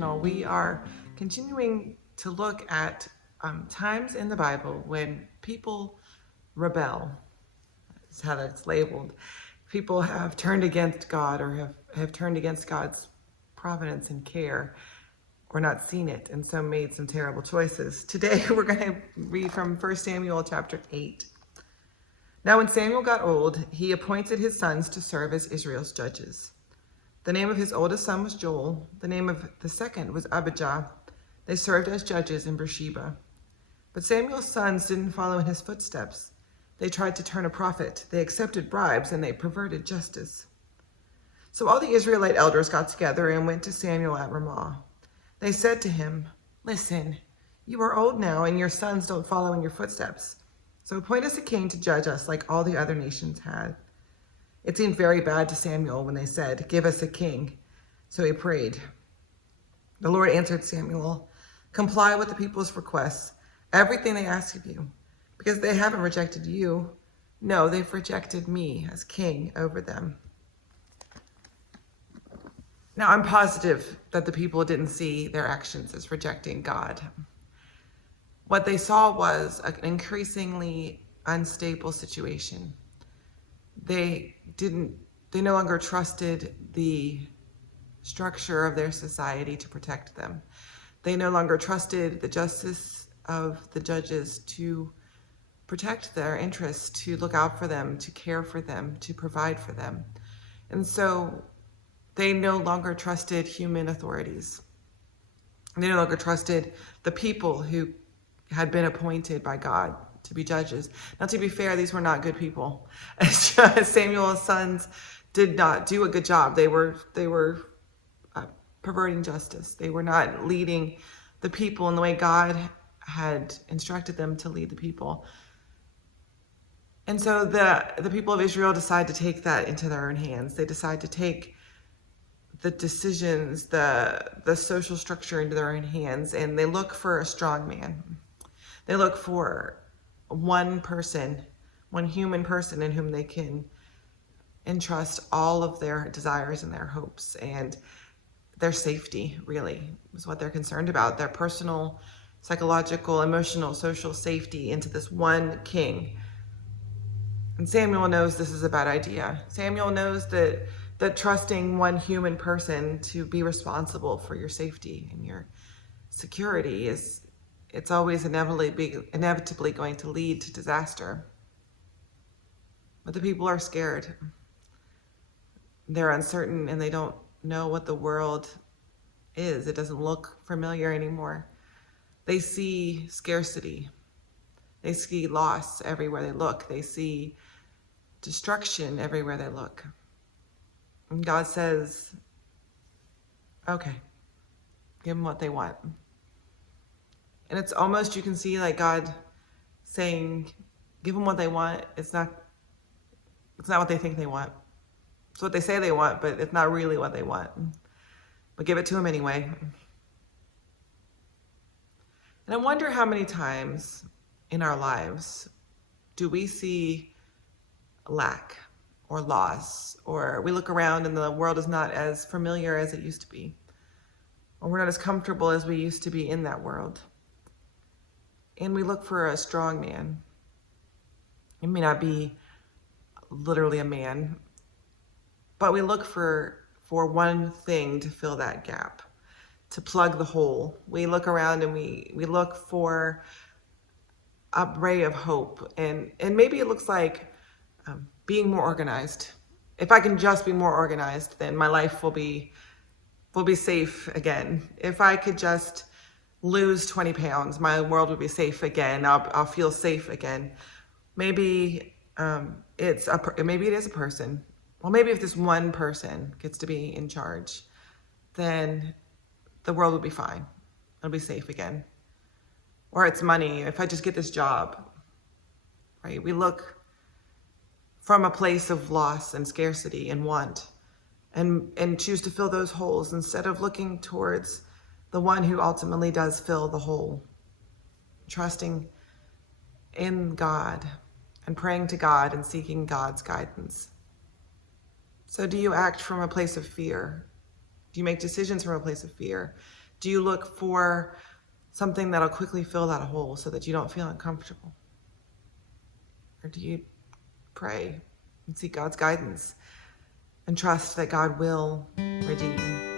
Devotional, we are continuing to look at times in the Bible when people rebel. That's how that's labeled. People have turned against God or have turned against God's providence and care or not seen it, and so made some terrible choices. Today we're going to read from 1 Samuel chapter 8. Now when Samuel got old, he appointed his sons to serve as Israel's judges. The name of his oldest son was Joel. The name of the second was Abijah. They served as judges in Beersheba. But Samuel's sons didn't follow in his footsteps. They tried to turn a prophet. They accepted bribes, and they perverted justice. So all the Israelite elders got together and went to Samuel at Ramah. They said to him, "Listen, you are old now, and your sons don't follow in your footsteps. So appoint us a king to judge us like all the other nations had." It seemed very bad to Samuel when they said, "Give us a king." So he prayed. The Lord answered Samuel, "Comply with the people's requests, everything they ask of you, because they haven't rejected you. No, they've rejected me as king over them." Now, I'm positive that the people didn't see their actions as rejecting God. What they saw was an increasingly unstable situation. They no longer trusted the structure of their society to protect them. They no longer trusted the justice of the judges to protect their interests, to look out for them, to care for them, to provide for them. And so they no longer trusted human authorities. They no longer trusted the people who had been appointed by God to be judges. Now, to be fair, these were not good people. Samuel's sons did not do a good job. They were perverting justice. They were not leading the people in the way God had instructed them to lead the people. And so the people of Israel decide to take that into their own hands. They decide to take the decisions, the social structure into their own hands, and they look for a strong man. They look for one person, one human person in whom they can entrust all of their desires and their hopes, and their safety, really, is what they're concerned about. Their personal, psychological, emotional, social safety into this one king. And Samuel knows this is a bad idea. Samuel knows that trusting one human person to be responsible for your safety and your security it's always inevitably going to lead to disaster. But the people are scared. They're uncertain, and they don't know what the world is. It doesn't look familiar anymore. They see scarcity. They see loss everywhere they look. They see destruction everywhere they look. And God says, okay, give them what they want. And it's almost, you can see like God saying, give them what they want. It's not what they think they want. It's what they say they want, but it's not really what they want. But give it to them anyway. And I wonder how many times in our lives do we see lack or loss, or we look around and the world is not as familiar as it used to be, or we're not as comfortable as we used to be in that world. And we look for a strong man. It may not be literally a man, but we look for one thing to fill that gap, to plug the hole. We look around and we look for a ray of hope. And maybe it looks like being more organized. If I can just be more organized, then my life will be safe again. If I could just lose 20 pounds, my world would be safe again. I'll feel safe again. Maybe maybe it is a person. Well, maybe if this one person gets to be in charge, then the world will be fine. It'll be safe again. Or it's money. If I just get this job, right? We look from a place of loss and scarcity and want, and choose to fill those holes instead of looking towards the one who ultimately does fill the hole, trusting in God and praying to God and seeking God's guidance. So do you act from a place of fear? Do you make decisions from a place of fear? Do you look for something that'll quickly fill that hole so that you don't feel uncomfortable? Or do you pray and seek God's guidance and trust that God will redeem?